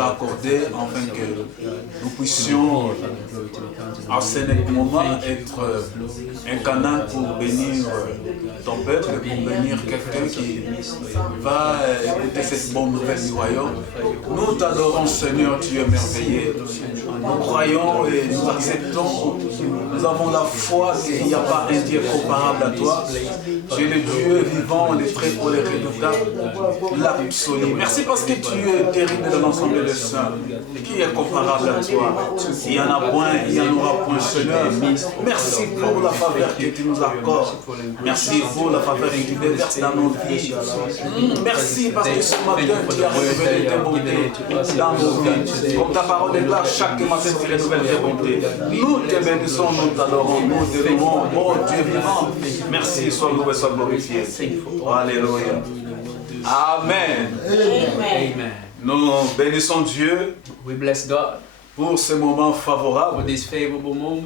a accordé afin que nous puissions à ce moment être un canal pour bénir ton peuple, pour bénir quelqu'un qui va écouter cette bonne nouvelle du royaume. Nous t'adorons Seigneur, tu es merveilleux. Nous croyons et nous acceptons, nous avons la foi qu'il n'y a pas un Dieu comparable à toi. Tu es le Dieu vivant, le très haut, le redoutable, l'absolu. Merci parce que tu es terrible dans l'ensemble des saints. Qui est comparable à toi? Il y en a point, il y en aura point, Seigneur. Merci pour la faveur que tu nous accordes. Merci pour la faveur que tu déverses dans nos vies. Merci parce que ce matin tu as révélé tes bontés dans nos vies. Comme ta parole déclare, chaque matin tu renouvelles tes bontés. Nous te bénissons, nous t'adorons, nous te louons, oh Dieu vivant. Merci, sois loué, sois glorifié. Alléluia. Amen. Amen. Nous bénissons Dieu. We bless God pour ce moment for favorable this favorable moment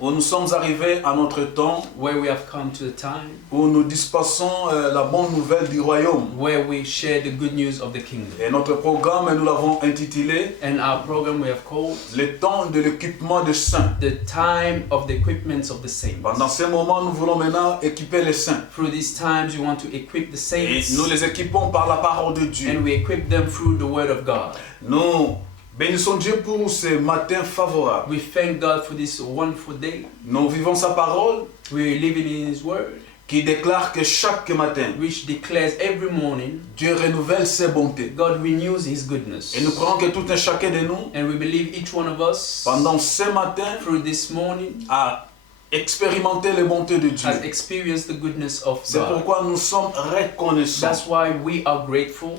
où nous sommes arrivés à notre temps where we have come to the time où nous dispensons la bonne nouvelle du royaume. where we share the good news of the kingdom. Et notre programme, nous l'avons intitulé And our program we have called le temps de l'équipement des saints. the time of the equipments of the saints. Pendant ces moments, nous voulons maintenant équiper les saints. Through these times we want to equip the Et saints nous les équipons par la parole de Dieu. and we equip them through the word of God. Nous bénissons Dieu pour ce matin favorable. We thank God for this wonderful day. Nous vivons sa parole We live in His word, qui déclare que chaque matin, which declares every morning Dieu renouvelle ses bontés. God renews His goodness. Et nous croyons que tout un chacun de nous, And we believe each one of us pendant ce matin, through this morning a expérimenté les bontés de Dieu. has experienced the goodness of C'est God. pourquoi nous sommes reconnaissants. That's why we are grateful.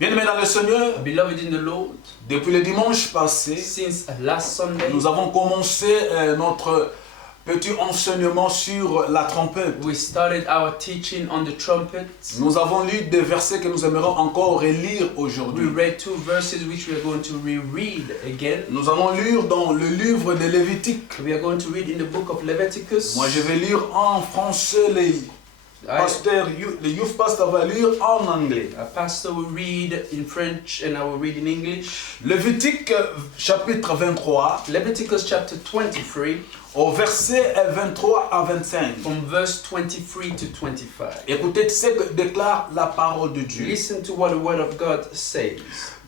Bien-aimés dans le Seigneur, Beloved in the Lord, depuis le dimanche passé, since last Sunday, nous avons commencé notre petit enseignement sur la trompette. we started our teaching on the trumpet. Nous avons lu des versets que nous aimerons encore relire We aujourd'hui. read two verses which we are going to reread again. Nous allons lire dans le livre de Lévitique. We are going to read in the book of Leviticus. Moi, je vais lire en français, le youth pastor va lire en anglais. A pastor will read in French and I will read in English. Lévitique chapitre 23, Leviticus chapter 23, au verset 23 à 25. from verse 23 to 25. Écoutez ce que déclare la parole de Dieu. Listen to what the word of God says.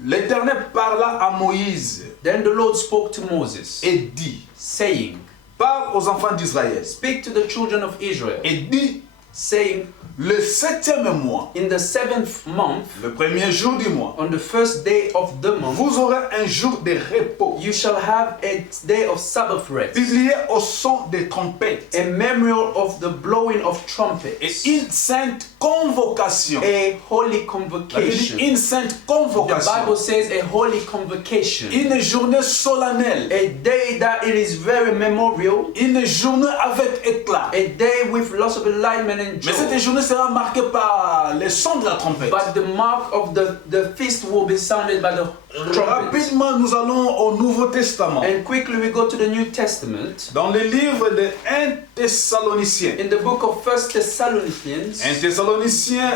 L'Éternel parla à Moïse Then the Lord spoke to Moses, et dit, saying, parle aux enfants d'Israël Speak to the children of Israel, et dit, saying, le 7e mois, in the 7th month, le premier jour du mois, on the first day of the month, vous aurez un jour de repos, you shall have a day of Sabbath rest, publié au son des trompettes, a memorial of the blowing of trumpets, et une sainte convocation. a holy La Bible dit convocation. une sainte The convocation, Bible says a holy convocation, une journée solennelle, a day that it is very memorial, une journée avec éclat. a day with lots of enlightenment and Mais cette joy. journée sera marquée par le son de la trompette. But the mark of the feast will be sounded by the trumpet. Rapidement, nous allons au Nouveau Testament. And quickly we go to the New Testament. Dans le livre de 1 Thessaloniciens. In the book of 1 Thessalonians, 1 Thessaloniciens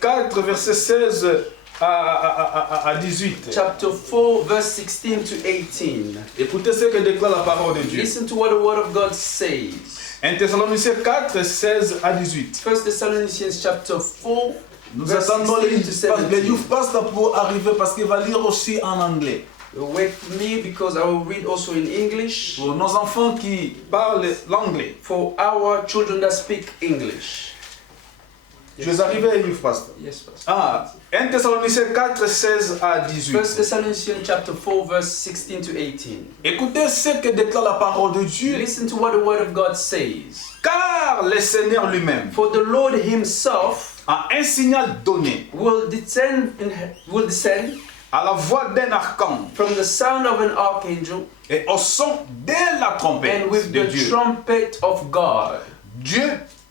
4, verset 16 à 18. chapter 4, verse 16 to 18. Écoutez ce que déclare la parole de Dieu. Listen to what the word of God says. 1 Thessaloniciens 4, 16 à 18. 1 Thessalonians chapter 4, Nous verse attendons 16 to le 17. youth pastor pour arriver parce qu'il va lire aussi en anglais. Wait for me because I will read also in English Pour nos enfants qui parlent l'anglais. for our children that speak English. Je suis arrivé, youth pastor. Yes, Pastor. Ah, 1 Thessaloniciens 4, 16 à 18. 1 Thessalonians chapter 4, verse 16 to 18. Écoutez ce que déclare la parole de Dieu. Listen to what the word of God says. Car le Seigneur lui-même For the Lord himself a un signal donné will descend à la voix d'un archange from the sound of an archangel et au son de la trompette and with de the Dieu. trumpet of God. Dieu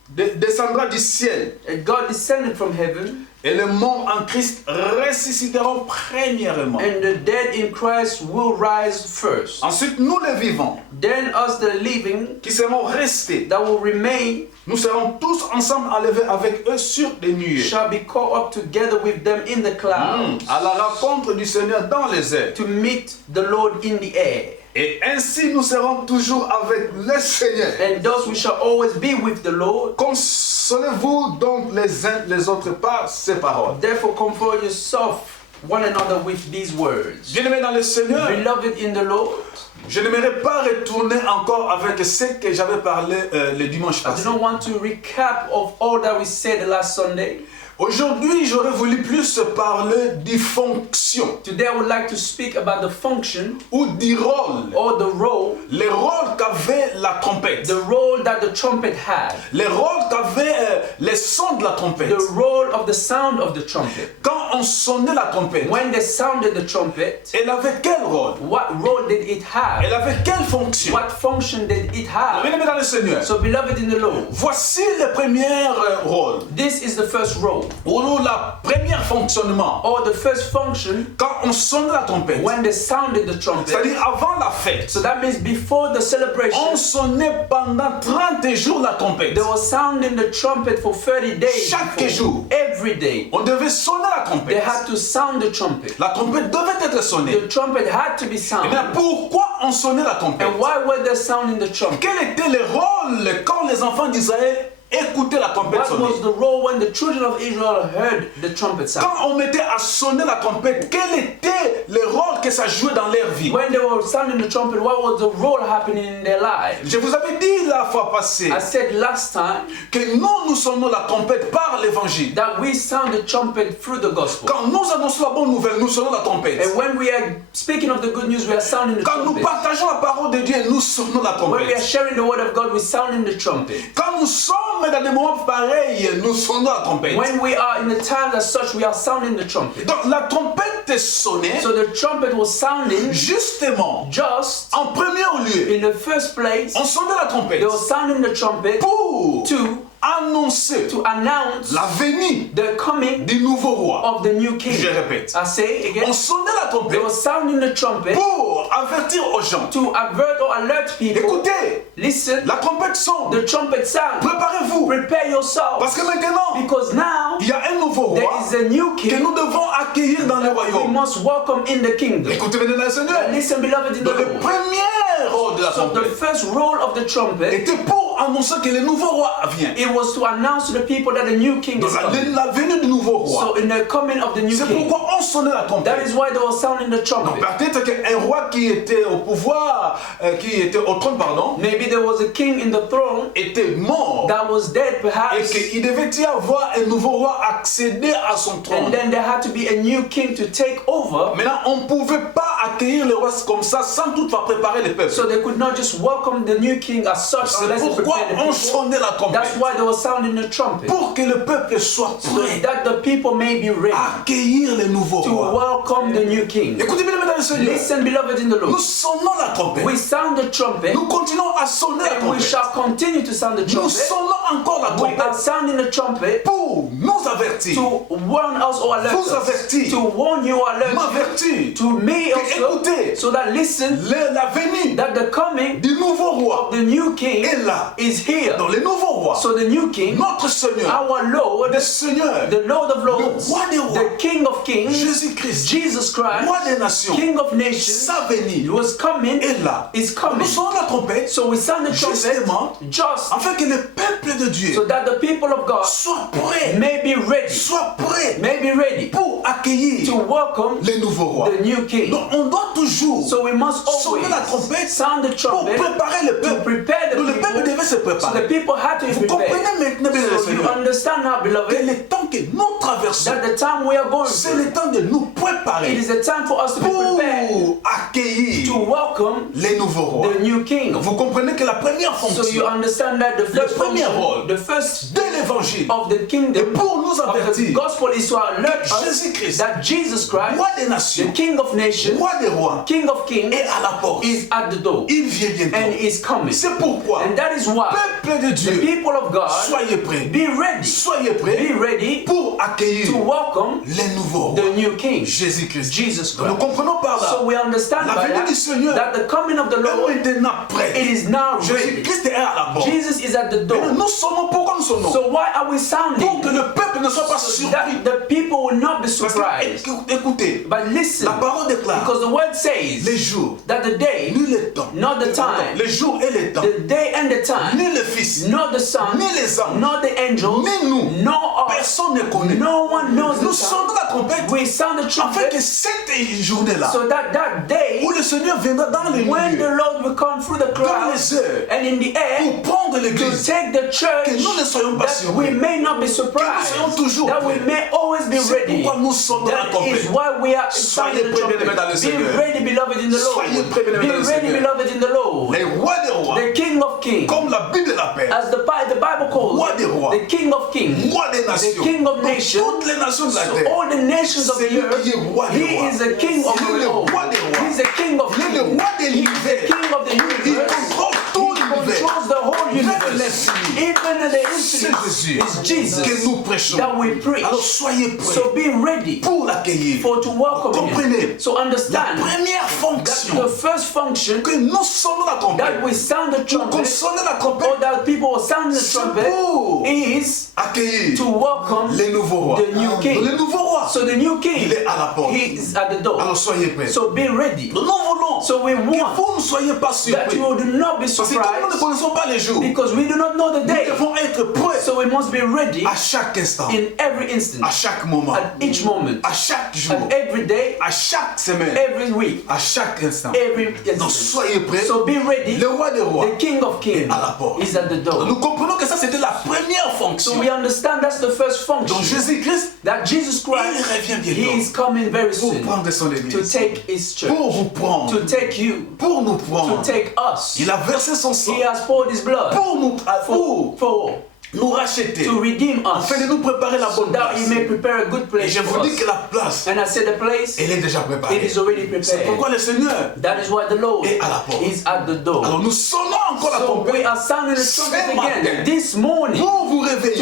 descendra du ciel And God descended from heaven Et les morts en Christ ressusciteront premièrement. And the dead in Christ will rise first. Ensuite, nous les vivants, Then us the living qui serons restés, that will remain nous serons tous ensemble enlevés avec eux sur des nuées. shall be caught up together with them in the clouds À la rencontre du Seigneur dans les airs. to meet the Lord in the air. Et ainsi nous serons toujours avec le Seigneur. And thus we shall always be with the Lord. Consolez-vous donc les uns les autres par ces paroles. Therefore comfort yourself one another with these words. Bien-aimés dans le Seigneur, Beloved in the Lord, je n'aimerais pas retourner encore avec ce que j'avais parlé le dimanche I do passé. not want to recap of all that we said last Sunday. Aujourd'hui, j'aurais voulu plus parler des fonctions Today I would like to speak about the function ou du rôle. or the role, Les rôles qu'avait la trompette. the role that the trumpet had, Les rôles qu'avaient les sons de la trompette. the role of the sound of the trumpet. Quand on sonnait la trompette, When they sounded the trumpet, elle avait quel rôle? what role did it Elle have? avait quelle fonction? What function did it have? Bien-aimés dans le Seigneur, So beloved in the Lord, voici le premier rôle. this is the first role Ou la première fonctionnement. or the first function Quand on sonne la trompette, when they sounded the trumpet. c'est-à-dire avant la fête, So that means before the celebration, on sonnait pendant 30 jours la trompette. they were sounding the trumpet for 30 days. Chaque before. jour. Every day. On devait sonner la They trompette. had to sound the trumpet. La trompette devait être sonnée. The trumpet had to be Eh sounded. bien, pourquoi on sonnait la trompette? And why were they sounding the trumpet? Quel était le rôle quand les enfants d'Israël écoutaient la trompette What sonner? was the role when the children of Israel heard the trumpet sound? Quand on mettait à sonner la trompette, quel était le rôle que ça jouait dans leur vie? When they were sounding the trumpet, what was the role happening in their lives? Je vous avais dit la fois passée I said last time que nous sonnons la trompette par l'évangile. that we sound the trumpet through the gospel. Quand nous annonçons la bonne nouvelle, nous sonnons la trompette. And when we are speaking of the good news, we are sounding the Quand nous trumpet. partageons la parole de Dieu, nous sonnons la When we are trompette. sharing the word of God, we're sounding the trumpet. Quand nous sommes dans des moments pareils, nous sonnons la trompette. When we are in the times as such, we are sounding the trumpet. Donc la trompette est sonnée So the trumpet was sounding justement just en premier lieu. in the first place. On sonnait la trompette They were sounding the trumpet pour to annoncer announce la venue the coming du nouveau roi. of the new king. Je répète. I say again, On sonnait la they trompette were sounding the trumpet pour avertir aux gens. to avert or alert people. Écoutez, Listen, la trompette sonne. the trumpet sound. Préparez-vous. Prepare yourself. Parce que maintenant, Because now il y a un nouveau there roi is a new que king nous devons accueillir dans le we royaume. must welcome in the kingdom. Écoutez, bien le Seigneur. Listen, beloved in the Donc le Lord. premier rôle de la So the trompette first role of the trumpet, était pour annoncer que le nouveau roi vient. it was to announce to the people that the new king Donc is coming. la venue du nouveau roi. So in the coming of the new C'est king, pourquoi on sonnait la that trompette. is why they were sounding the Donc trumpet. peut-être qu'un roi qui était au pouvoir, qui était au trône, pardon, Maybe there was a king in the throne était mort. that was dead Et perhaps, qu'il devait y avoir un nouveau roi accéder à son and trône. then there had to be a new king to take over. Maintenant, on ne pouvait pas accueillir le roi comme ça sans toutefois préparer les peuples. So they could not just welcome the new king as such C'est unless they pourquoi prepared the on people. sonnait la That's trompette. why they were sounding the trumpet. Pour que le peuple soit So prêt that the people may be ready à accueillir le nouveau to roi. welcome the new king. Écoutez bien, mesdames et messieurs, Listen, beloved in the nous Lord. sonnons la trompette. We sound the trumpet, Nous continuons à sonner la and we trompette. shall continue to sound the Nous trumpet. sonnons encore la We are trompette sounding the trumpet pour nous avertir, to warn us or alert vous us, avertir, to warn you or alert you, m'avertir to me que, also, écoutez, so that listen, la venue that the coming du nouveau roi of the new king est là. is here. Dans le nouveau roi, So the new king, notre Seigneur, our Lord, le Seigneur, the Lord of le lords, roi des rois, the King of kings, Jésus-Christ, Jesus Christ, roi des nations, King of nations, sa venue was coming, est là. is Nous coming. sonnons la trompette So we sound the trumpet justement just afin que le peuple de Dieu so that the people of God soit prêt, may be ready, pour accueillir to welcome les nouveaux rois. the new king. Donc on doit toujours So we must sonner always la trompette sound the pour trumpet préparer le to peuple. prepare the Donc le peuple people. devait se So the préparer. people had to be Vous prepared. comprenez maintenant, bien le So you Seigneur, understand now, que beloved, le temps que nous traversons, that the time we are going c'est through, le temps de nous it préparer is a time for us to be prepared pour accueillir to welcome les nouveaux rois. the new king. Vous comprenez que la première So you fonction understand that the first premier function, rôle the first de l'évangile of the et kingdom pour nous of the avertir gospel is to alert us Jésus-Christ, that Jesus Christ, roi des the nations, King of nations, roi des rois, King of kings, est à la porte. is at the door Il vient and bientôt. is coming. C'est pourquoi, And that is why peuple de the Dieu, people of God, soyez prêts. be ready. Soyez Be prêts ready pour accueillir to welcome les nouveaux the rois. new King, Jésus-Christ. Jesus Nous Christ. comprenons par là So we understand la by venue du that, Seigneur that the coming of the est Lord, maintenant prêt. it is now ready. Jésus-Christ est à la porte. Jesus is at the Et door. nous sonnons, pourquoi nous sonnons? So why are we Pour sounding? que le peuple ne soit pas So surpris. that the people will not be Parce que, surprised. écoutez, But listen, la parole déclare because the word says les jours, that the day, ni les temps, not the time, les jours et les temps, the day and the time, ni le Fils, not the Son, ni les anges, not the angels, ni nous, nor us, personne ne connaît. no one knows Nous the time. sonnons la trompette We sound the afin trumpet que cette journée-là, so that that day, où le Seigneur viendra dans les when the milieux, Lord will come through the dans clouds les heures, and in the air, pour prendre to l'église, take the church, que nous ne soyons pas that we surpris. may not be surprised, Que nous soyons toujours that we prêts. may always be C'est ready. pourquoi nous sonnons la That trompette. is why we are Soyez sounding the prêts, bien-aimés dans le trumpet. Be Seigneur. ready, beloved in the Lord. Soyez prêts, Be bien-aimés dans le ready, Seigneur. beloved in the Lord. Les rois des rois, The King of Kings, comme la Bible l'appelle, as the Bible calls Roi des rois, the King of Kings, roi des the nations, King of donc nations, toutes les nations de la so terre. all the nations of C'est the lui earth. qui est roi des He rois. is the King of Il est the le world. roi des rois. He is the King of Il est le kings. roi de He is the l'univers. King of the Il universe. contrôle tout He l'univers. controls the whole Même universe. l'infini. Even the C'est infinite Jésus is Jesus que nous prêchons. that we preach. Alors soyez prêts So be ready pour l'accueillir. for to welcome Comprenez, him. So la understand première that fonction the first function que nous sonnons la that trompette, we sound the qu'on trumpet, sonne la or trompette, that people will sound the c'est trumpet, pour is accueillir to welcome les nouveaux rois. the new king. Le nouveau roi, So the new king, il est à la porte. he is at the door. Alors soyez prêts. So be ready. Nous voulons So we que want vous ne soyez pas that surpris. you do not be Parce que comme nous ne surprised connaissons pas les jours, nous because we do not know the day. devons être prêts So we must be ready à chaque instant, in every instant, à chaque moment, at each moment, à chaque jour, at every day, à chaque semaine, every week, à chaque instant. every Donc instant. soyez prêts. So be ready. Le roi des rois The King of Kings est à la porte. is at the door. Nous comprenons que ça c'était la première fonction. So we understand that's the first Donc function. Jésus-Christ, That Jesus il Christ, revient He bientôt is coming very pour soon prendre son to église, take His church, pour vous prendre, to take you, pour nous to prendre. take us. Il a versé son sang He has poured His blood pour for nous racheter, to redeem us, afin de nous préparer la so bonne that place. He may prepare a good Et place je for vous dis us. que la place, And I said the place, elle est déjà it préparée. is already C'est prepared. pourquoi le Seigneur, That is why the Lord est à la porte. is at the door. alors nous sonnons encore la So we trompette are sounding the ce trumpet matin again this morning pour vous réveiller.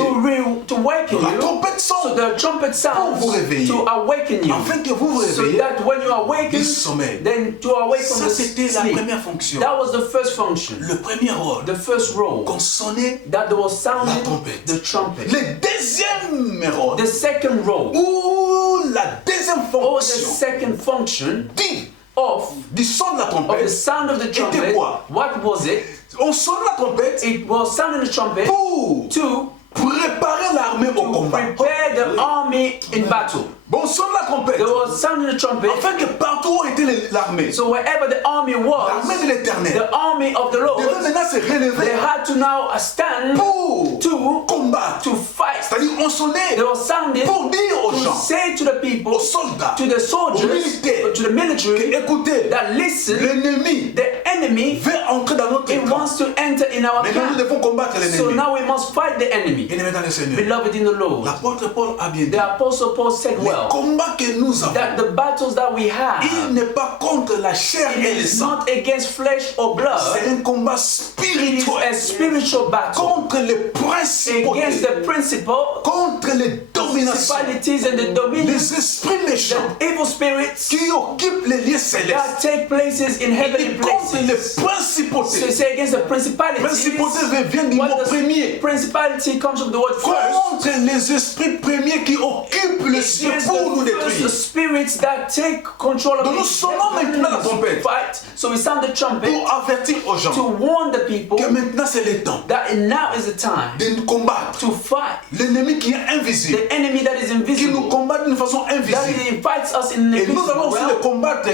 to waken La you. trompette So sonne the trumpet sounds vous réveiller. to awaken you. afin que vous vous So réveillez that when you awaken, du sommeil. then to awake from Ça the c'était la sleep. première fonction. That was the first function, Le premier rôle, the first role, qu'on sonnait that was sounding la trompette. the trumpet. Le deuxième rôle, The second role, ou la deuxième or the fonction second function dit of du son de la the trompette. sound of the trumpet, quoi? what was it? On sonne la trompette It was sounding the trumpet pour to préparer l'armée au combat. prepare the army in battle. Bon, on sonne la trompette There was sounding the trumpet, afin que partout où était l'armée, so wherever the army was, l'armée de l'éternel, the army of the devait Lord, maintenant se they relever had to now stand pour to combattre. fight. C'est-à-dire, on sonnait They were sounding pour dire aux to gens, say to the people, aux soldats, to the aux soldiers, militaires, to the military, écoutez, that listen, l'ennemi the enemy, veut entrer dans notre it camp. wants to enter in our Maintenant, nous camp. devons combattre So l'ennemi. now we must fight the enemy. Bien-aimés dans le Seigneur, Beloved in the Lord, l'apôtre Paul a bien dit, the apostle Paul said les well, combats que nous avons, that the battles that we il have, n'est pas contre la chair it et le is sang. not against flesh or blood, C'est un combat it is spirituel a spiritual battle contre les principautés, against the principal contre les dominations, principalities and the dominions, les esprits méchants the evil spirits qui occupent les lieux that célestes take places in heavenly et contre les places. So principautés. say against the principalities. Principauté vient du What mot does premier. principality comes from the word first. Contre les esprits premiers qui occupent le ciel Against pour nous the first détruire. spirits that take control of Donc nous sonnons maintenant la trompette fight. So we sound the trumpet pour avertir aux to gens warn the people que maintenant c'est le temps that now is the time de nous combattre. to fight L'ennemi qui est invisible, the enemy that is qui nous invisible, combat d'une façon that invisible. he fights us in an Et nous allons invisible aussi le realm, combattre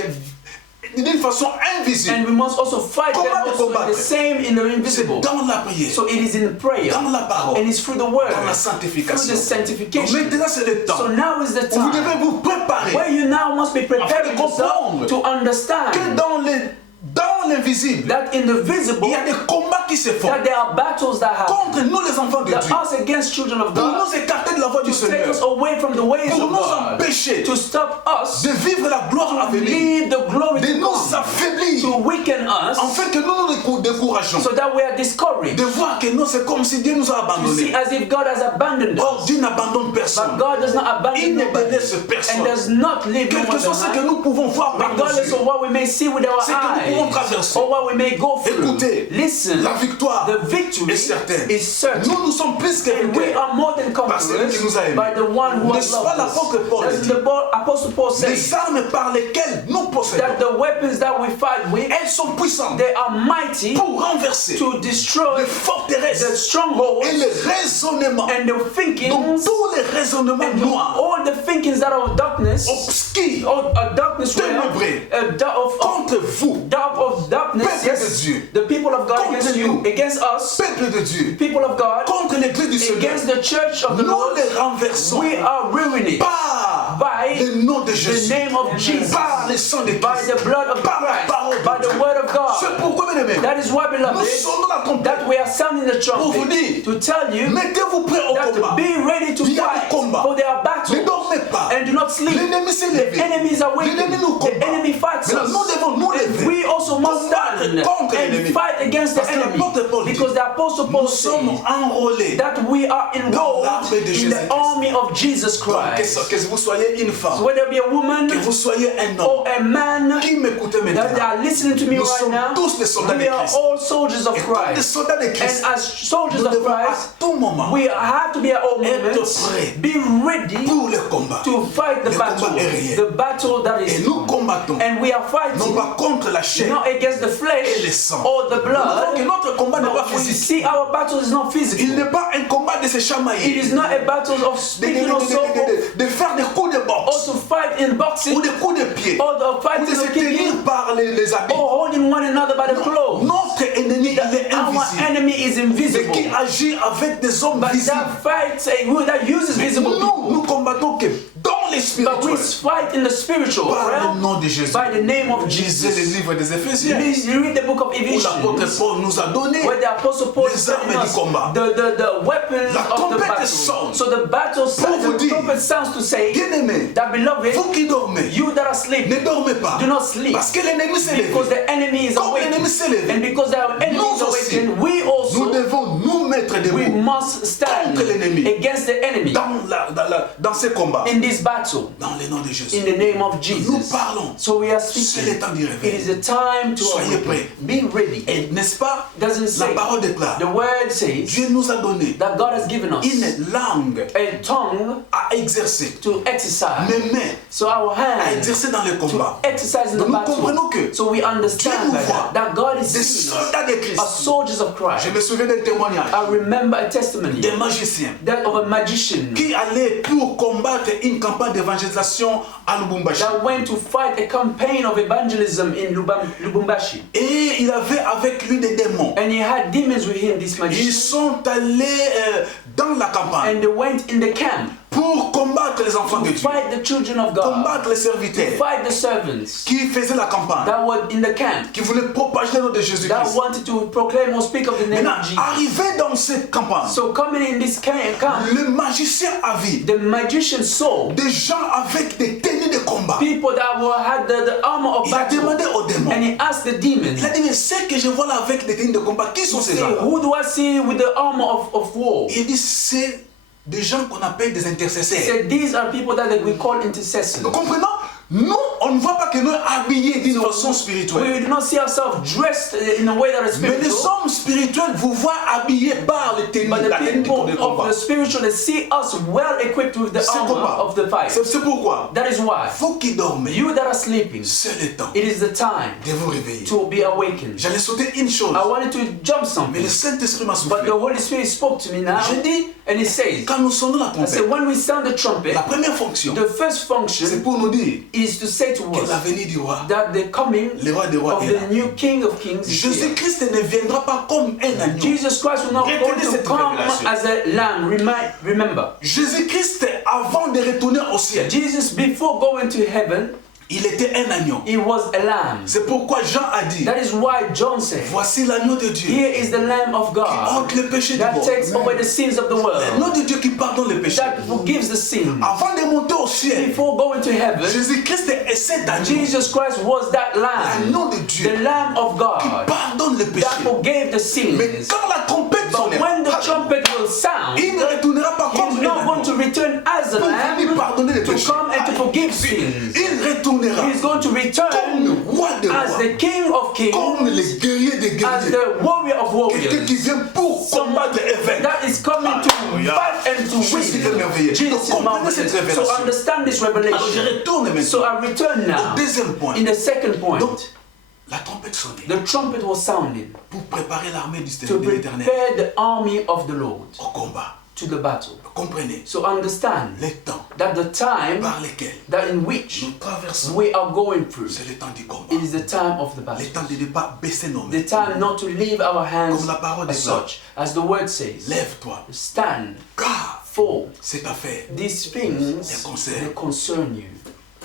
d'une façon invisible. and we must also fight them Comment le also in combattre? the same in the C'est invisible. dans la prière, So it is in prayer, dans la parole, and it's through the word, dans la through sanctification. the Donc sanctification. maintenant c'est le temps So now is the où vous devez time vous préparer where you now must be Afin preparing de comprendre yourself to que understand dans dans l'invisible, that in the visible, il y a des combats qui se font that there are battles that happen. contre nous les enfants de That Dieu, us against children of pour God, nous écarter de la voie du to take Seigneur, us away from the ways pour of nous God, empêcher to stop us, de vivre la gloire à to venir, leave the glory de to nous come, affaiblir, to weaken us, afin que nous nous décourageons, so that we are discouraged, de voir que non, c'est comme si Dieu nous a to see abandonnés. as if God has abandoned Or, us. Dieu n'abandonne But personne. God does not Il abandon ne nobody, délaisse and personne. does not leave no Quel que one soit ce que behind. nous pouvons voir par nos Regardless yeux, of what we may see with our c'est que nous pouvons eyes, traverser. or what we may go through, Écoutez, listen, la victoire the victory est certaine. is certain. Nous sommes plus que And we vainqueurs. are more than Par celui conquerors qui nous a aimés. by the one who has N'est-ce pas loved l'apôtre Paul us. That's dit? the Apostle Paul Les says armes par lesquelles nous possédons, that the weapons that we fight with, elles sont puissantes they are mighty pour renverser to destroy les the forteresses strongholds et les raisonnements. and the Donc thinkings tous les raisonnements and noirs, all the thinkings that are of darkness, obscurs, or a darkness realm, ténébreux, of contre vous, darkness, peuple de yes, Dieu, the people of God contre against you, nous, against us, peuple de Dieu, people of God, contre l'église du Seigneur, against the church of the nous Lord, les renversons we are ruining it par by le nom de the Jésus, name of Jesus, par le sang de by Christ, the blood of par la parole Christ, by de the Dieu. word of God. C'est pourquoi, bien aimés, That is why, nous beloved, sonnons la trompette. that we are sounding the Pour vous trumpet dire, to tell you mettez-vous prêts au that combat. to be ready to Il y a fight, des combats. for there are Ne battles, dormez pas. and do not sleep. L'ennemi s'est levé. The enemies are waiting. L'ennemi nous The combat. enemy fights Maintenant, us. nous devons nous And lever. we also must Combattre stand contre and l'ennemi. fight against the Parce que enemy. l'apôtre Paul dit, Because the Apostle Nous Paul sommes says enrôlés. that we are enrolled l'armée de in Jésus-Christ. the army of Jesus Donc, Christ. que vous soyez une So femme, whether it be a woman que vous soyez un homme, or a man qui m'écoutez that they maintenant, are listening to me nous right sommes now, tous des soldats we de are Christ. all soldiers of Et comme des Christ. soldats de And Christ, as soldiers nous of devons à Christ, tout moment we have to be at all être moments, prêts be ready pour le combat. to fight the Le battle, combat est réel. the battle that Et is, nous combattons, and we are non fighting pas contre la chair not against the et le flesh sang. or the Nous voyons que blood. notre combat n'est pas But we physique. see our battle is not Il physical. n'est pas un combat de se It chamailler, is not a battle of speaking or so, de faire des coups de or boxe to fight in ou boxing, des coups de pied or the ou fighting de se or kicking, tenir par les habits. or holding one another by the clothes. Notre ennemi, il est Our invisible. enemy is Mais invisible, qui agit avec des hommes but visibles. that fights that uses visible people. Nous combattons que dans les But we spirituels. fight in the spiritual Par le realm nom de Jésus. by the name of Lisez le Jesus. livre des Éphésiens. You read the book of Où l'apôtre Ephesians, Paul nous a donné where the Apostle Paul les is telling armes du us combat. the weapons La of the trompette battle. sonne. So the battle sounds, vous the dire, trumpet sounds to say bien-aimés, that, beloved, vous qui dormez, you that are asleep, ne dormez pas. do not sleep, Parce que l'ennemi s'est levé. because the enemy is Comme l'ennemi awakened. s'est levé, And because our enemy nous is aussi, awakened, we nous also devons nous mettre we debout must stand contre l'ennemi. against the enemy dans ces combats. in this battle Dans le nom de Jésus. in the name of Nous Jesus. parlons. So we are C'est le speaking. temps du It réveil. is the time to Soyez awaken. prêts. Be ready. Et n'est-ce pas? Doesn't La say. parole déclare. The word says Dieu nous a donné that God has given us une langue a tongue à exercer. to exercise. Mes mains So our à hands exercer dans le to combat. exercise in the Donc nous battle. comprenons que So we understand Dieu nous by voit that God is des seeing us soldats de Christ. as soldiers of Je Christ. me souviens d'un témoignage I remember a testimony des magiciens that of a magician qui allait pour combattre une campagne d'évangélisation à Lubumbashi. that went to fight a campaign of evangelism in Lubumbashi. Et il avait avec lui des démons. And he had demons with him, this Ils magician. sont allés dans la campagne And they went in the camp pour combattre les enfants de to Dieu, fight the children of God, combattre les to serviteurs fight the servants qui faisaient la campagne, that were in the camp, qui voulaient propager le nom de that Jésus-Christ. wanted to proclaim or speak of the name Maintenant, of Jesus. arrivé dans cette campagne, So coming in this camp, le magicien a vu the magician saw des gens avec des tenues de combat. people that had the armor of Il a battle, demandé aux démons. and he asked the demons, Il a dit, mais ceux que je vois là avec des tenues de combat, qui sont ces say, gens-là? who do I see with the armor of war? Il dit, c'est des gens qu'on appelle des He intercesseurs. said, these are people that we call intercessors. Nous comprenons? Nous, on ne voit pas que nous habillés d'une façon spirituelle. We do not see ourselves dressed in a way that is Mais les spiritual. hommes spirituels vous voient habillés par les tenues, But la the tenue people de of combat. the spiritual, they see us well equipped with the C'est armor pourquoi. of the fight. C'est pourquoi. That is why Vous qui dormez, you that are sleeping, c'est le temps it is the time de vous réveiller. to be awakened. J'allais sauter une chose, I wanted to jump mais something, le Saint-Esprit m'a but soufflé. the Holy Spirit spoke to me now, Je dis, and He says, quand nous sonnons la I said, trompette, when we sound the trumpet, la première fonction, the first c'est function pour nous dire is to say to que la us venue du roi, that the coming le roi des rois of est là. the new King of Kings is here. Jésus-Christ ne viendra pas comme un agneau. Jesus Christ will not Retenez going to cette come révélation. as a lamb. Remember, Jésus-Christ, avant de retourner au ciel, Jesus, before going to heaven, Il était un agneau. He was a lamb. C'est pourquoi Jean a dit, That is why John said, voici l'agneau de Dieu here is the Lamb of qui God ôte le péché du that monde. takes away the sins of the world, L'agneau de Dieu qui pardonne les péchés. that forgives the sins. Avant de monter au ciel, Before going to heaven, Jésus-Christ est cet agneau. Jesus Christ was that lamb, L'agneau de Dieu the Lamb of qui God pardonne les that péchés. forgave the sins. Mais quand la trompette But sonnera, when the trumpet will sound, il ne retournera pas he comme is un not going to agneau return as a pour venir lamb pardonner les to péchés. come and to forgive sins. Il retournera He is going to comme le return roi des as rois, the King of comme Kings, les guerriers des as guerriers. the warrior of Quelqu'un qui warriors. vient pour combattre et vaincre. That is coming to Alléluia. fight and to Jésus est win. merveilleux. Jesus Donc, is comprenez marvelous. cette So révélation. understand this Alors je revelation. retourne maintenant So I return au now deuxième point. in the second point. Donc, la trompette sonnait The trumpet was sounding pour préparer l'armée to de l'Éternel prepare the army of the Lord au combat. to the battle. Comprenez So understand les temps that the time par lesquels that in which nous traversons, we are going through, c'est le temps du combat. it is the time of the Le battle. temps de ne pas baisser nos mains. The time not to leave our hands Comme la parole as déclare. such. As the word says, Lève-toi, stand, car for cette affaire these things concerne. they concern you.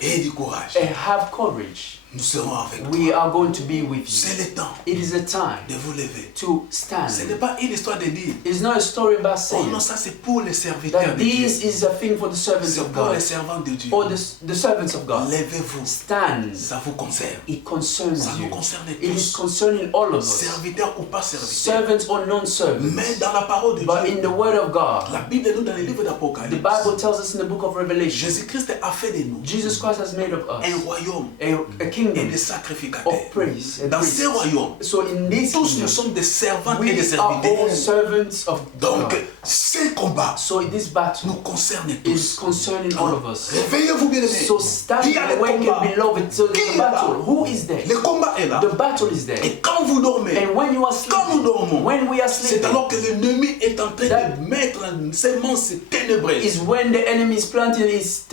et du courage. And have courage. Nous serons avec We toi. are going to be with C'est you. le temps It is a time de vous lever. to stand. Ce n'est pas une histoire de dire, It's not a story about oh saying non, ça c'est pour les serviteurs that de Dieu. this is a thing for the servants C'est of pour les God servants de Dieu. or the servants of God. Levez-vous. Stand. Ça vous concerne. It concerns Ça nous you. concerne It is tous. concerning all of us, Serviteurs ou pas serviteurs. servants or non-servants. Mais dans la parole de But Dieu, in the Word of God, la Bible nous dans les livres the d'Apocalypse, Bible tells us in the book of Revelation, Jésus-Christ a fait de nous Jesus Christ has made of us un royaume a et kingdom des sacrificateurs. of praise and Dans priests. ces royaumes, So in this tous nous kingdom, sommes des servants et des we are all serviteurs. servants of Donc, God. ces combats So this battle nous concernent is tous. concerning all of us. Réveillez-vous, bien-aimés. So stand Il y a le awake combat. and beloved. So Qui the est là? battle, who is there? Le combat est là. The battle is there. Et quand vous dormez, And when you are quand nous sleeping, dormons, when we are c'est sleeping, alors que l'ennemi est en train That- de mettre une sémence ténébreuse is when the enemy is planting his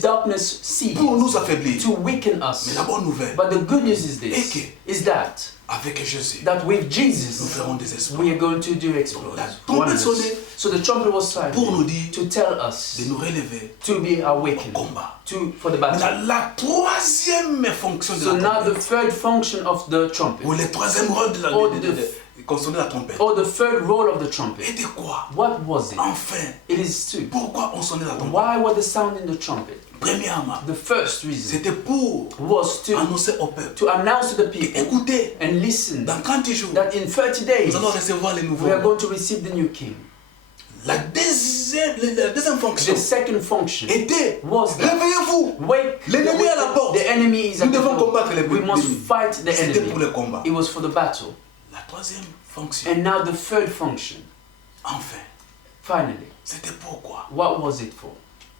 darkness seed pour nous affaiblir. to weaken Mais us. la bonne nouvelle, But the good news is this, Et que- is that avec Jésus, with nous Jesus, ferons des espoirs. we are going to do exploits. La trompette wonders. sonnait So the trumpet was pour sounded nous dire to tell us de nous relever to be au awakened combat. for the battle. La troisième fonction de So la now the trompette, third function of the trumpet, ou le troisième rôle de la Oh, concernant la trompette, or the third role of the trumpet, était quoi? what was it? Enfin, It is to. pourquoi on sonnait la trompette? Why were they sounding the trumpet? Premièrement, The first reason c'était pour was annoncer au peuple. to announce to the people Écoutez, and listen dans 30 jours, that in 30 days nous allons recevoir les nouveaux. we are going to receive the new king. La deuxième fonction The second function était was that réveillez-vous. wake L'ennemi est à la porte. the enemy is Nous at the devons door. combattre les We must ennemis. fight the C'était pour enemy. le combat. It was for the battle. La troisième fonction, And now the third function, enfin, finally, c'était pourquoi? what was it for?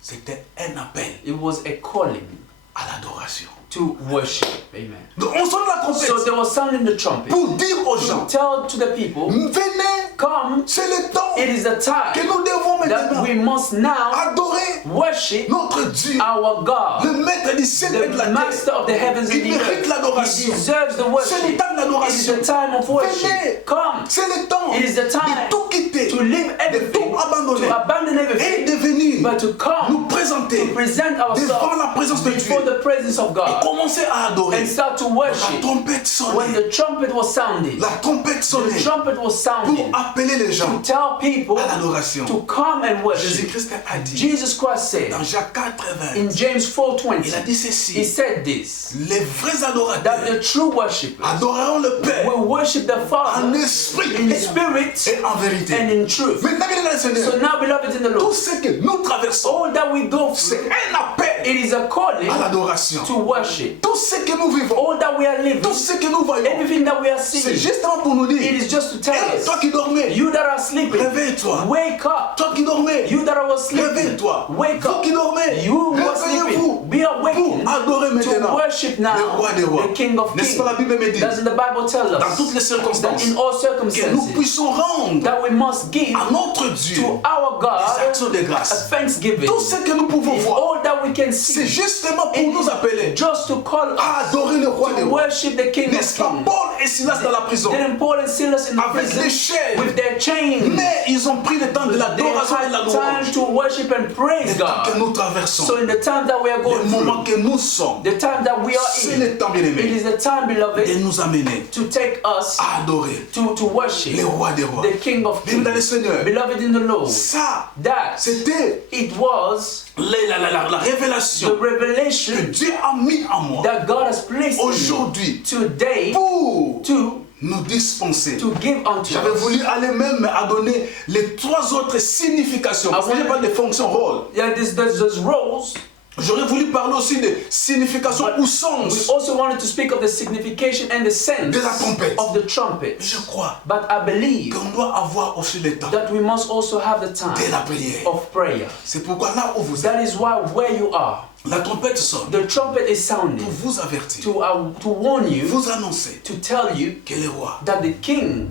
C'était un appel It was a calling à l'adoration. to worship. Amen. Donc on sonne la So trompette they were sounding the trumpet pour dire aux to gens, tell to the people, venez, come, c'est le temps it is the que time nous devons that maintenant we must now adorer worship notre Dieu, our God, le maître du ciel et de la the master terre. of the heavens and Il the mérite earth. He l'adoration. deserves the C'est le worship. temps de It is l'adoration. the time of Venez. worship. Come C'est le temps It is the time de tout quitter, to leave de everything, tout abandonner to abandon et everything, de venir but to come, nous présenter to present devant ourselves la présence de Dieu before the presence of et God commencer à adorer. and start to La worship. trompette When sonnait. the trumpet was sounding, La trompette the sonnait trumpet was pour sounding appeler les to gens tell people à l'adoration. to come and worship. Jésus-Christ a dit Jesus Christ said dans Jacques 4:20, in James il a 4:20, dit he ceci, said this, les vrais that adorateurs the true worshippers adoreront le Père will worship the en Father esprit in spirit et en vérité. and in truth. Maintenant, bien aimés dans le Seigneur, So now, beloved in the tout Lord, ce que nous traversons, all that we go c'est through, un appel it is a calling à l'adoration. to worship. Tout ce que nous vivons, All that we are living, tout ce que nous voyons, everything that we are c'est seeing, justement pour nous it dire, is just to tell hey, us, toi qui dormais, you that are sleeping, réveille-toi. wake up. Toi qui dormais, You that are sleeping, réveille-toi. wake Vous up. qui dormez, You who are sleeping, réveillez-vous be awakened pour adorer to maintenant worship le now roi des rois. the King of N'est-ce pas, la Kings. Bible me dit, Doesn't the Bible tell dans toutes us les that circonstances, in all que nous circumstances puissions rendre that we must give à notre Dieu to our des God actions de a grâce. thanksgiving? Tout ce que nous pouvons Is voir, all that we can c'est see justement pour It nous is appeler just to call à us adorer le roi des to rois. worship the King of N'est-ce pas Kings. Paul et Silas dans la prison Didn't Paul and Silas in the avec prison les chaînes, with their chains? mais ils ont pris le temps de They l'adoration et de la had time louange. to worship and praise Le temps que God. nous traversons, So in the time that we are le going moment through, que nous sommes, the time that we are c'est in, le temps, bien it aimé, is the time, de beloved, nous amener to take us à adorer to worship les rois des rois. the King of Bien dans le Kings. Seigneur, Beloved in the Lord, ça, that c'était it was la the révélation que revelation Dieu a mis en moi that God has placed in aujourd'hui you today pour to nous dispenser. give unto J'avais us. voulu aller même à donner les 3 autres significations. Parce que je parle des fonctions rôles. Yeah, there's roles. J'aurais voulu parler aussi des significations ou We sens also wanted to speak of the signification and the sense de la trompette. of the trumpet. Je crois But I believe qu'on doit avoir aussi le temps that we must also have the de time la prière. of prayer. C'est pourquoi là où vous êtes, That is why where you are, la trompette sonne the trumpet is sounding pour vous avertir, to warn you, vous annoncer to tell you que les rois that the King